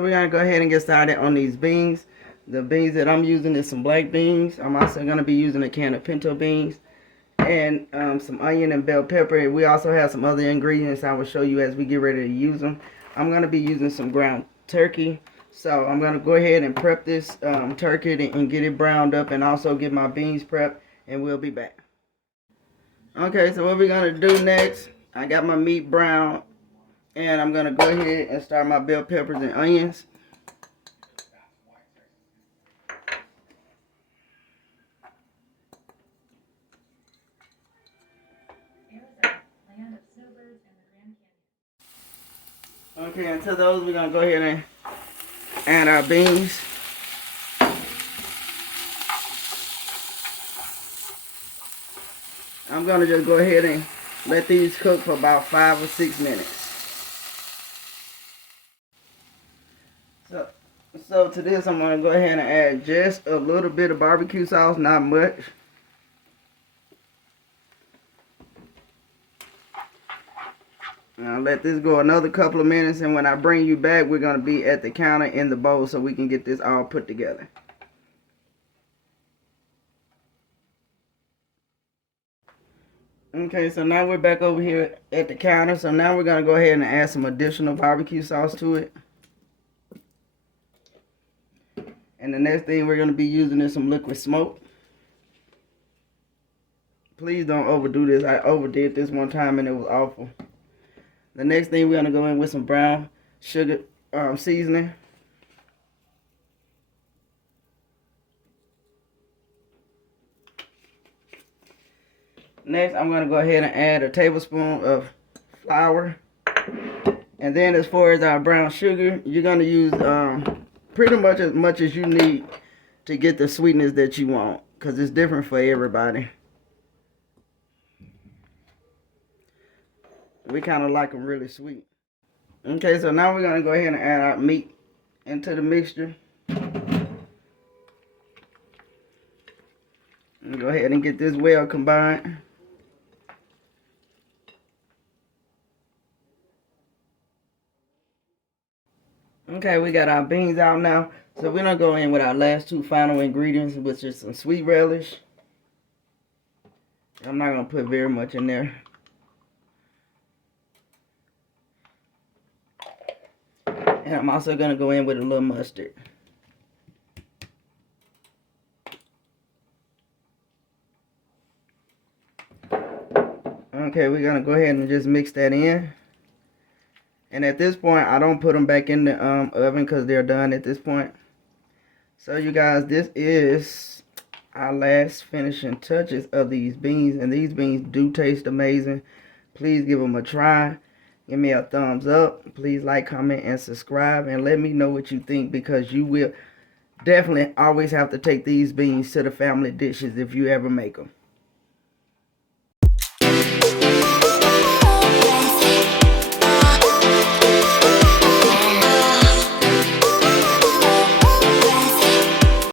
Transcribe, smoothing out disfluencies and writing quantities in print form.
So we're going to go ahead and get started on these beans. The beans that I'm using is some black beans. I'm also going to be using a can of pinto beans and some onion and bell pepper. We also have some other ingredients I will show you as we get ready to use them. I'm going to be using some ground turkey. So I'm going to go ahead and prep this turkey and get it browned up, and also get my beans prepped, and we'll be back. Okay, so what we're going to do next, I got my meat brown, and I'm going to go ahead and start my bell peppers and onions. Okay, and to those we're going to go ahead and add our beans. I'm going to just go ahead and let these cook for about 5 or 6 minutes. So to this, I'm going to go ahead and add just a little bit of barbecue sauce, not much. Now let this go another couple of minutes, and when I bring you back, we're going to be at the counter in the bowl so we can get this all put together. Okay, so now we're back over here at the counter. So now we're going to go ahead and add some additional barbecue sauce to it. And the next thing we're going to be using is some liquid smoke. Please don't overdo this. I overdid this one time and it was awful. The next thing we're going to go in with some brown sugar seasoning. Next, I'm going to go ahead and add a tablespoon of flour. And then as far as our brown sugar, you're going to use pretty much as you need to get the sweetness that you want, because it's different for everybody. We kind of like them really sweet. Okay, so now we're going to go ahead and add our meat into the mixture. And go ahead and get this well combined. Okay, we got our beans out now. So we're going to go in with our last two final ingredients, which is some sweet relish. I'm not going to put very much in there. And I'm also going to go in with a little mustard. Okay, we're going to go ahead and just mix that in. And at this point, I don't put them back in the oven because they're done at this point. So you guys, this is our last finishing touches of these beans. And these beans do taste amazing. Please give them a try. Give me a thumbs up. Please like, comment, and subscribe. And let me know what you think, because you will definitely always have to take these beans to the family dishes if you ever make them.